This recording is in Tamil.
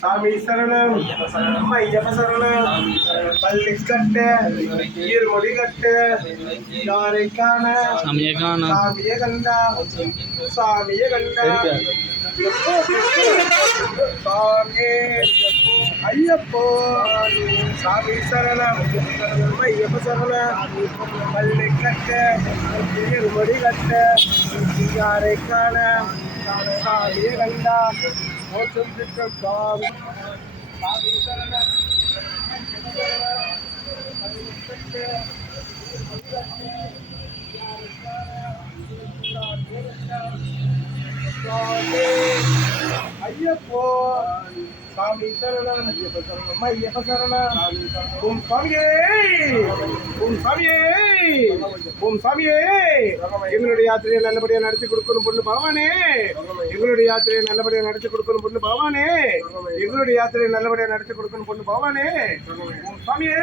சாமி சரணம் ஐயப்ப சரணம் பள்ளி கட்டு ஈர்மொழி கட்டு யாரை காண சாமிய கண்டா சாமிய கண்டா சாமி ஐயப்போ சாமி சரணம் ஐயப்ப சரணம் பள்ளி கட்டு ஈர்மொழி கட்டு யாரை காண சாமிய கண்டா மோட்சம் திட்டம் சாமி சாமி சரணம் ஐயப்போ சாமி சரணம் ஐயப்ப சரணம் ஓம் சாமியே ஓம் சாமியே ஓம் சாமியே எங்களுடைய யாத்திரையை நல்லபடியாக நடத்தி கொடுக்கணும் பொண்ணு பகவானே எங்களுடைய யாத்திரையை நல்லபடியாக நடத்தி கொடுக்கணும் பொண்ணு பகவானே எங்களுடைய யாத்திரையை நல்லபடியாக நடத்தி கொடுக்கணும் பொண்ணு பகவானே ஓம் சாமியே